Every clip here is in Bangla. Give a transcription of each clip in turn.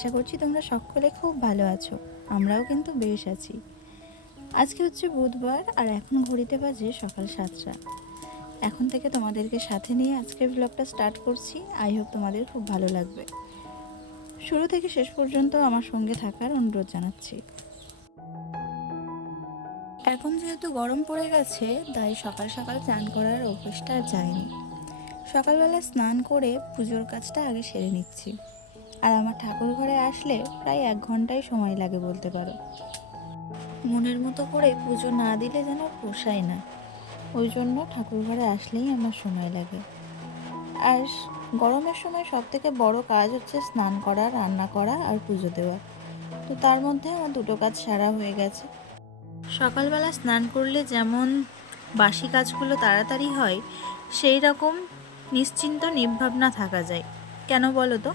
আশা করছি তোমরা সকলে খুব ভালো আছো। আমরাও কিন্তু বেশ আছি। আজকে হচ্ছে বুধবার আর এখন ঘড়িতে বাজে সকাল সাতটা। এখন থেকে তোমাদেরকে সাথে নিয়ে আজকের ব্লগটা স্টার্ট করছি। আই হোপ তোমাদের খুব ভালো লাগবে। শুরু থেকে শেষ পর্যন্ত আমার সঙ্গে থাকার অনুরোধ জানাচ্ছি। এখন যেহেতু গরম পড়ে গেছে, তাই সকাল সকাল চান করার অভ্যেসটা আর যায়নি। সকালবেলা স্নান করে পুজোর কাজটা আগে সেরে নিচ্ছি। আর আমার ঠাকুর ঘরে আসলে প্রায় এক ঘন্টাই সময় লাগে বলতে পারো। মনের মতো করে পুজো না দিলে যেন পোষায় না। ওই জন্য ঠাকুর ঘরে আসলেই আমার সময় লাগে। আর গরমের সময় সব থেকে বড় কাজ হচ্ছে স্নান করা, রান্না করা আর পুজো দেওয়া। তো তার মধ্যে আমার দুটো কাজ সারা হয়ে গেছে। সকালবেলা স্নান করলে যেমন বাসি কাজগুলো তাড়াতাড়ি হয়, সেই রকম নিশ্চিন্ত নির্ভাবনা থাকা যায়। কেন বলো তো?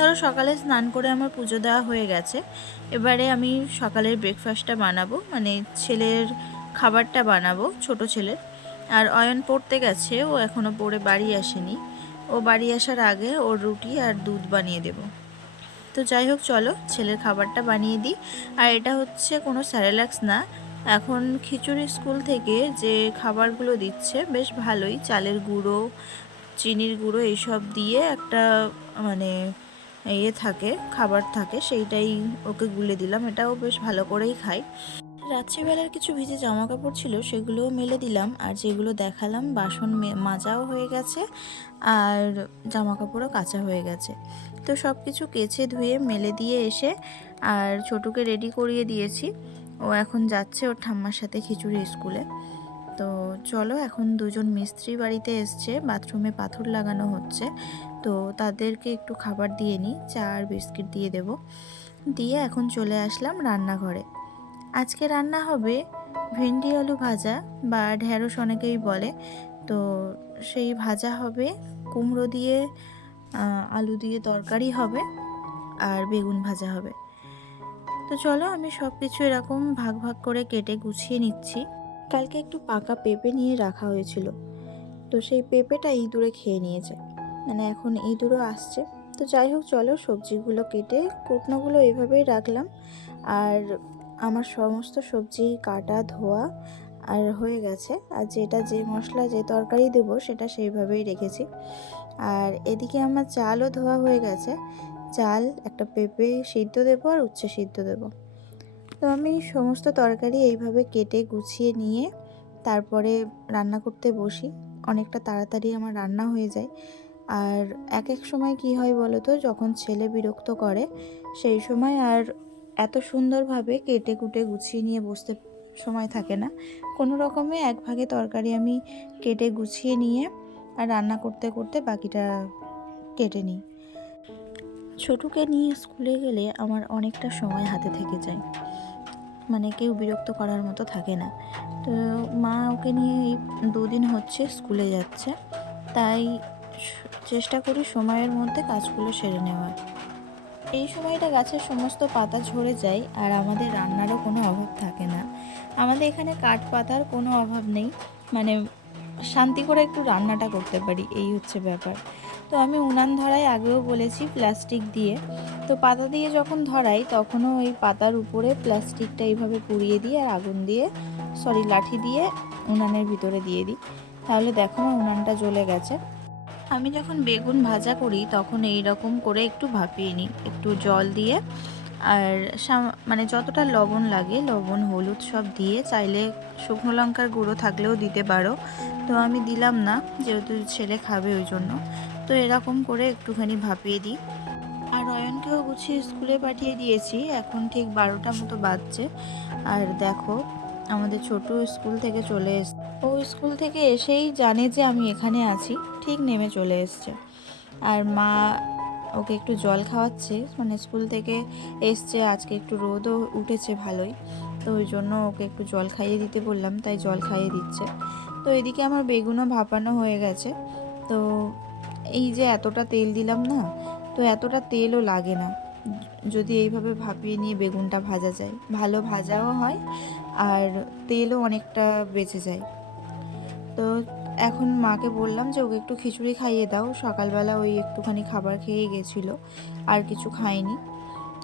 ধরো সকালে স্নান করে আমার পুজো দেওয়া হয়ে গেছে। এবারে আমি সকালের ব্রেকফাস্টটা বানাবো মানে ছেলের খাবারটা বানাবো, ছোট ছেলের। আর অয়ন পড়তে গেছে, ও এখনও পড়ে বাড়ি আসেনি। ও বাড়ি আসার আগে ওর রুটি আর দুধ বানিয়ে দেব। তো যাই হোক, চলো ছেলের খাবারটা বানিয়ে দিই। আর এটা হচ্ছে কোনো স্যারেলাক্স না, এখন খিচুড়ি স্কুল থেকে যে খাবারগুলো দিচ্ছে, বেশ ভালোই। চালের গুঁড়ো, চিনির গুঁড়ো, এইসব দিয়ে একটা মানে ইয়ে থাকে, খাবার থাকে, সেইটাই ওকে গুলে দিলাম। এটাও বেশ ভালো করেই খাই। রাত্রিবেলার কিছু ভিজে জামা কাপড় ছিল, সেগুলোও মেলে দিলাম। আর যেগুলো দেখালাম, বাসন মাজাও হয়ে গেছে আর জামা কাপড়ও কাঁচা হয়ে গেছে। তো সব কিছু কেচে ধুয়ে, মেলে দিয়ে এসে আর ছোটুকে রেডি করিয়ে দিয়েছি। ও এখন যাচ্ছে ওর ঠাম্মার সাথে খিচুড়ি স্কুলে। তো চলো, এখন দুজন মিস্ত্রি বাড়িতে এসছে, বাথরুমে পাথর লাগানো হচ্ছে। তো তাদেরকে একটু খাবার দিয়ে নিই, চা আর বিস্কিট দিয়ে দেব। দিয়ে এখন চলে আসলাম রান্নাঘরে। আজকে রান্না হবে ভেন্ডি আলু ভাজা বা ঢ্যাঁড়স অনেকেই বলে। তো সেই ভাজা হবে কুমড়ো দিয়ে আলু দিয়ে তরকারি হবে আর বেগুন ভাজা হবে। তো চলো, আমি সব কিছু এরকম ভাগ ভাগ করে কেটে গুছিয়ে নিচ্ছি। কালকে একটু পাকা পেঁপে নিয়ে রাখা হয়েছিল। তো সেই পেঁপেটা ইঁদুরে খেয়ে নিয়েছে। মানে এখন ইঁদুরও আসছে। তো যাই হোক, চলো সবজিগুলো কেটে কুটনোগুলো এভাবেই রাখলাম। আর আমার সমস্ত সবজি কাটা, ধোয়া আর হয়ে গেছে। আর যেটা যে মশলা, যে তরকারি দেবো, সেটা সেইভাবেই রেখেছি। আর এদিকে আমার চালও ধোয়া হয়ে গেছে। চাল, একটা পেঁপে সিদ্ধ দেবো আর উচ্ছে সিদ্ধ দেবো। তো আমি সমস্ত তরকারি এইভাবে কেটে গুছিয়ে নিয়ে তারপরে রান্না করতে বসি। অনেকটা তাড়াতাড়ি আমার রান্না হয়ে যায়। আর এক এক সময় কি হয় বলো তো, যখন ছেলে বিরক্ত করে, সেই সময় আর এত সুন্দরভাবে কেটে কুটে গুছিয়ে নিয়ে বসতে সময় থাকে না। কোনো রকমে এক ভাগে তরকারি আমি কেটে গুছিয়ে নিয়ে আর রান্না করতে করতে বাকিটা কেটে নিই। ছোটুকে নিয়ে স্কুলে গেলে আমার অনেকটা সময় হাতে থেকে যায়। মানে কেউ বিরক্ত করার মতো থাকে না। তো মা ওকে নিয়ে এই দুদিন হচ্ছে স্কুলে যাচ্ছে। তাই চেষ্টা করি সময়ের মধ্যে কাজগুলো সেরে নেওয়ার। এই সময়টা গাছের সমস্ত পাতা ঝরে যায় আর আমাদের রান্নারও কোনো অভাব থাকে না। আমাদের এখানে কাঠ পাতার কোনো অভাব নেই। মানে শান্তি করে একটু রান্নাটা করতে পারি, এই হচ্ছে ব্যাপার। তো আমি উনান ধরাই আগেও বলেছি প্লাস্টিক দিয়ে। তো পাতা দিয়ে যখন ধরাই, তখনও ওই পাতার উপরে প্লাস্টিকটা এইভাবে পুড়িয়ে দিয়ে আর আগুন দিয়ে সরি লাঠি দিয়ে উনানের ভিতরে দিয়ে দিই। তাহলে দেখো না উনানটা জ্বলে গেছে। আমি যখন বেগুন ভাজা করি, তখন এই রকম করে একটু ভাপিয়ে নিই। একটু জল দিয়ে আর মানে যতটা লবণ লাগে, লবণ, হলুদ সব দিয়ে চাইলে শুকনো লঙ্কার গুঁড়ো থাকলেও দিতে পারো। তো আমি দিলাম না, যেহেতু ছেলে খাবে ওই জন্য। তো এরকম করে একটুখানি ভাপিয়ে দিই। আর অয়নকেও গুছিয়ে স্কুলে পাঠিয়ে দিয়েছি, এখন ঠিক বারোটা মতো বাজছে। আর দেখো, আমাদের ছোট স্কুল থেকে চলে এস, ও স্কুল থেকে এসেই জানে যে আমি এখানে আছি, ঠিক নেমে চলে এসছে। আর মা ওকে একটু জল খাওয়াচ্ছে। মানে স্কুল থেকে এসছে, আজকে একটু রোদও উঠেছে ভালোই। তো ওই জন্য ওকে একটু জল খাইয়ে দিতে বললাম, তাই জল খাইয়ে দিচ্ছে। তো এদিকে আমার বেগুনও ভাপানো হয়ে গেছে। তো এই যে এতটা তেল দিলাম না, তো এতটা তেলও লাগে না। যদি এইভাবে ভাপিয়ে নিয়ে বেগুনটা ভাজা যায়, ভালো ভাজাও হয় আর তেলও অনেকটা বেঁচে যায়। তো এখন মাকে বললাম যে, ওকে একটু খিচুড়ি খাইয়ে দাও। সকালবেলা ওই একটুখানি খাবার খেয়ে গেছিল, আর কিছু খায়নি।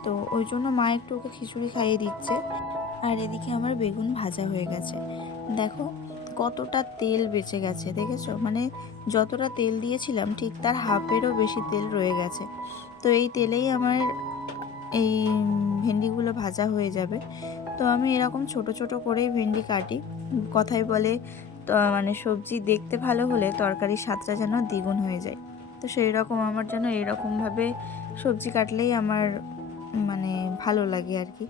তো ওই জন্য মা একটু ওকে খিচুড়ি খাইয়ে দিচ্ছে। আর এদিকে আমার বেগুন ভাজা হয়ে গেছে। দেখো, কতটা তেল বেঁচে গেছে, দেখেছ? মানে যতটা তেল দিয়েছিলাম, ঠিক তার হাফেরও বেশি তেল রয়ে গেছে। তো এই তেলেই আমার এই ভেন্ডিগুলো ভাজা হয়ে যাবে। তো আমি এরকম ছোট ছোট করেই ভেন্ডি কাটি। কথায় বলে মানে সবজি দেখতে ভালো হলে তরকারির স্বাদটা যেন দ্বিগুণ হয়ে যায়। তো সেই রকম আমার যেন এরকমভাবে সবজি কাটলেই আমার মানে ভালো লাগে আর কি।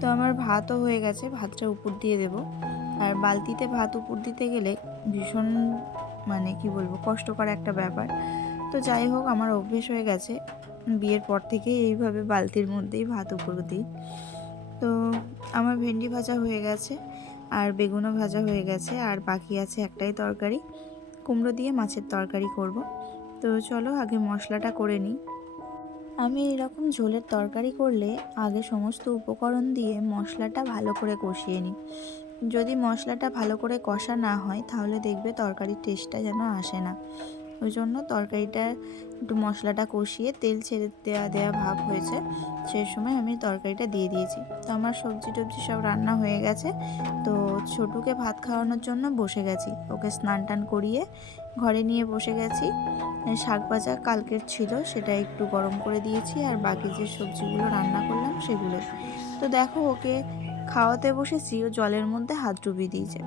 তো আমার ভাতও হয়ে গেছে, ভাতটা উপর দিয়ে দেব। আর বালতিতে ভাত উপর দিতে গেলে ভীষণ মানে কি বলব, কষ্টকর একটা ব্যাপার। তো যাই হোক, আমার অভ্যেস হয়ে গেছে। বিয়ের পর থেকে এইভাবে বালতির মধ্যেই ভাত উপর দিই। তো আমার ভেন্ডি ভাজা হয়ে গেছে। আর বেগুনও ভাজা হয়ে গেছে, আর বাকি আছে একটাই তরকারি। কুমড়ো দিয়ে মাছের তরকারি করব। তো চলো আগে মশলাটা করে নিই। আমি এরকম ঝোলের তরকারি করলে আগে সমস্ত উপকরণ দিয়ে মশলাটা ভালো করে কষিয়ে নিই। যদি মশলাটা ভালো করে কষা না হয়, তাহলে দেখবে তরকারির টেস্টটা যেন আসে না। ওই জন্য তরকারিটা একটু মশলাটা কষিয়ে তেল ছেড়ে দেওয়া দেওয়া ভাব হয়েছে, সেই সময় আমি তরকারিটা দিয়ে দিয়েছি। তো আমার সবজি টবজি সব রান্না হয়ে গেছে, তো ছোটুকে ভাত খাওয়ানোর জন্য বসে গেছি। ওকে স্নান টান করিয়ে ঘরে নিয়ে বসে গেছি। শাক ভাজা কালকের ছিল, সেটা একটু গরম করে দিয়েছি আর বাকি যে সবজিগুলো রান্না করলাম সেগুলো তো দেখো ওকে খাওয়াতে বসেছি, ও জলের মধ্যে হাত ডুবিয়ে দিয়েছে।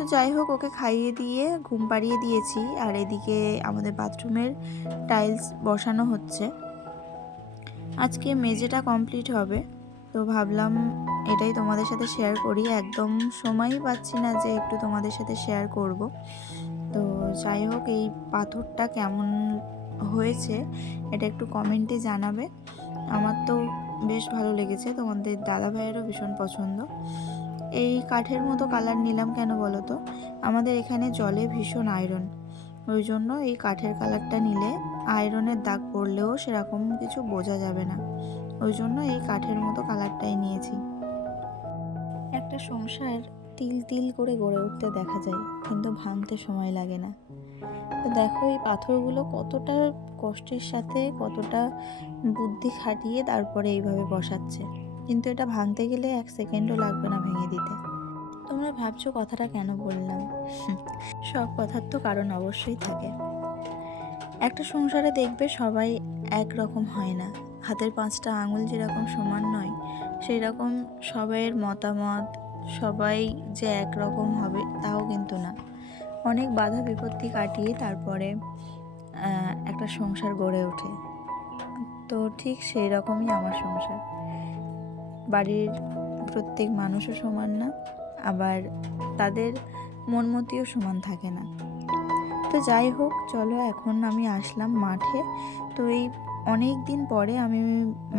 তো যাই হোক, ওকে খাইয়ে দিয়ে ঘুম পাড়িয়ে দিয়েছি। আর এদিকে আমাদের বাথরুমের টাইলস বসানো হচ্ছে। আজকে মেঝেটা কমপ্লিট হবে। তো ভাবলাম এটাই তোমাদের সাথে শেয়ার করি। একদম সময়ই পাচ্ছি না যে একটু তোমাদের সাথে শেয়ার করব। তো যাই হোক, এই পাথরটা কেমন হয়েছে এটা একটু কমেন্টে জানাবে। আমার তো বেশ ভালো লেগেছে। তোমাদের দাদা ভাইয়েরও ভীষণ পছন্দ। এই কাঠের মতো কালার নিলাম কেন বলো তো আমাদের এখানে জলে ভীষণ আয়রন ওই জন্য এই কাঠের কালারটা নিলে আয়রনের দাগ পড়লেও সেরকম কিছু বোঝা যাবে না। ওই জন্য এই কাঠের মতো কালারটাই নিয়েছি। একটা সংসার তিল তিল করে গড়ে উঠতে দেখা যায়, কিন্তু ভাঙতে সময় লাগে না। তো দেখো এই পাথরগুলো কতটা কষ্টের সাথে, কতটা বুদ্ধি খাটিয়ে তারপরে এইভাবে বসাচ্ছে। কিন্তু এটা ভাঙতে গেলে এক সেকেন্ডও লাগবে না ভেঙে দিতে। তোমরা ভাবছ কথাটা কেন বললাম? সব কথার তো কারণ অবশ্যই থাকে। একটা সংসারে দেখবে সবাই এক রকম হয় না। হাতের পাঁচটা আঙুল যেরকম সমান নয় সেই রকম সবাইয়ের মতামত, সবাই যে একরকম হবে তাও কিন্তু না। অনেক বাধা বিপত্তি কাটিয়ে তারপরে একটা সংসার গড়ে ওঠে। তো ঠিক সেই রকমই আমার সংসার। বাড়ির প্রত্যেক মানুষও সমান না, আবার তাদের মনমতিও সমান থাকে না। তো যাই হোক, চলো এখন আমি আসলাম মাঠে। তো এই অনেক দিন পরে আমি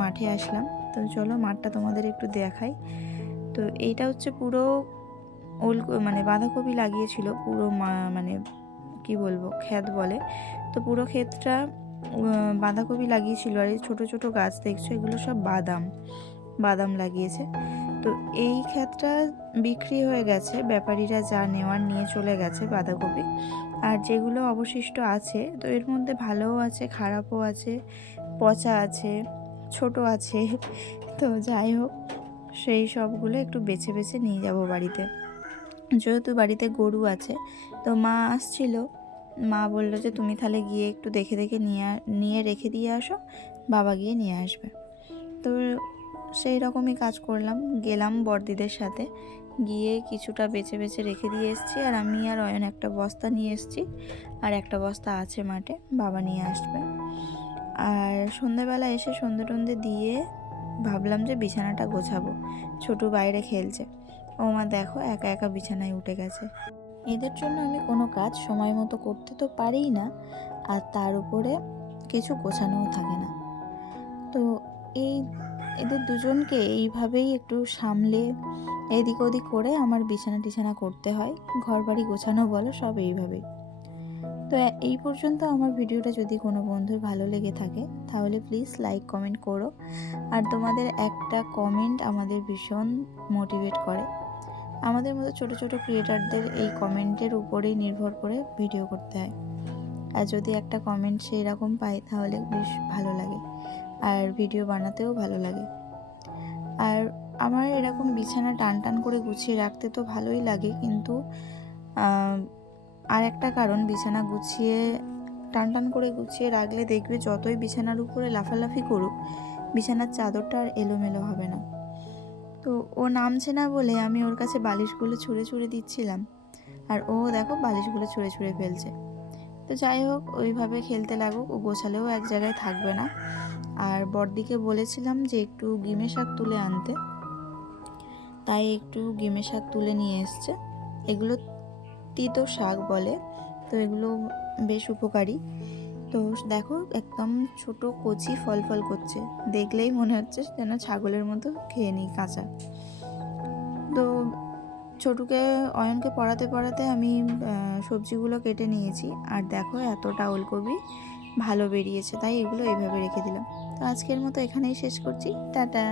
মাঠে আসলাম। তো চলো মাঠটা তোমাদের একটু দেখাই। তো এইটা হচ্ছে পুরো ওল মানে বাঁধাকপি লাগিয়েছিল, পুরো মানে কি বলব, ক্ষেত বলে। তো পুরো ক্ষেতটা বাঁধাকপি লাগিয়েছিল, আর এই ছোটো ছোটো গাছ দেখছ, এগুলো সব বাদাম। বাদাম লাগিয়েছে। তো এই ক্ষেতটা বিক্রি হয়ে গেছে, ব্যাপারীরা যা নেওয়ার নিয়ে চলে গেছে বাঁধাকপি। আর যেগুলো অবশিষ্ট আছে, তো এর মধ্যে ভালোও আছে, খারাপও আছে, পচা আছে, ছোট আছে। তো যাই হোক, সেই সবগুলো একটু বেছে বেছে নিয়ে যাব বাড়িতে। যেহেতু বাড়িতে গরু আছে, তো মা আসছিল। মা বলল যে, তুমি তাহলে গিয়ে একটু দেখে দেখে নিয়ে নিয়ে রেখে দিয়ে আসো, বাবা গিয়ে নিয়ে আসবে। তো সেই রকমই কাজ করলাম। গেলাম বড়দিদের সাথে। গিয়ে কিছুটা বেছে বেছে রেখে দিয়ে এসেছি আর আমি আর অয়ন একটা বস্তা নিয়ে এসেছি আর একটা বস্তা আছে মাঠে, বাবা নিয়ে আসবে। আর সন্ধ্যেবেলা এসে সন্ধ্যে টন্ধে দিয়ে ভাবলাম যে বিছানাটা গোছাবো। ছোটু বাইরে খেলছে। ও মা দেখো, একা একা বিছানায় উঠে গেছে। এদের জন্য আমি কোনো কাজ সময় মতো করতে তো পারিই না আর তার উপরে কিছু গোছানোও থাকে না। তো এই এদের দুজনকে এইভাবেই একটু সামলে এদিক ওদিক করে আমার বিছানা টিছানা করতে হয়। ঘর বাড়ি গোছানো বলো, সব এইভাবেই তো এই পর্যন্ত আমার ভিডিওটা যদি কোনো বন্ধুর ভালো লেগে থাকে, তাহলে প্লিজ লাইক কমেন্ট করো। আর তোমাদের একটা কমেন্ট আমাদের ভীষণ মোটিভেট করে। আমাদের মতো ছোট ছোট ক্রিয়েটারদের এই কমেন্টের উপরেই নির্ভর করে ভিডিও করতে হয়। আর যদি একটা কমেন্ট সেই রকম পাই, তাহলে বেশ ভালো লাগে। আর ভিডিও বানাতেও ভালো লাগে। আর আমার এরকম বিছানা টান টান করে গুছিয়ে রাখতে তো ভালোই লাগে, কিন্তু আর একটা কারণ বিছানা গুছিয়ে, টান টান করে গুছিয়ে রাখলে দেখবে যতই বিছানার উপরে লাফালাফি করুক, বিছানার চাদরটা আর এলোমেলো হবে না। তো ও নামছে না বলে আমি ওর কাছে বালিশগুলো ছুঁড়ে ছুঁড়ে দিচ্ছিলাম। আর ও দেখো বালিশগুলো ছুঁড়ে ছুঁড়ে ফেলছে। তো যাই হোক, ওইভাবে খেলতে লাগুক, ও গোছালেও এক জায়গায় থাকবে না। আর বড়দিকে বলেছিলাম যে একটু গিমে শাক তুলে আনতে। তাই একটু গিমে শাক তুলে নিয়ে এসছে। এগুলো তিতো শাক বলে, তো এগুলো বেশ উপকারী। তো দেখো, একদম ছোট কচি ফল ফল করছে। দেখলেই মনে হচ্ছে যেন ছাগলের মতো খেয়ে নিই কাঁচা। তো ছোটুকে, অয়নকে পড়াতে পড়াতে আমি সবজিগুলো কেটে নিয়েছি। আর দেখো এতটা ওলকপি ভালো বেরিয়েছে। তাই এগুলো এইভাবে রেখে দিলাম। তো আজকের মতো এখানেই শেষ করছি। টাটা!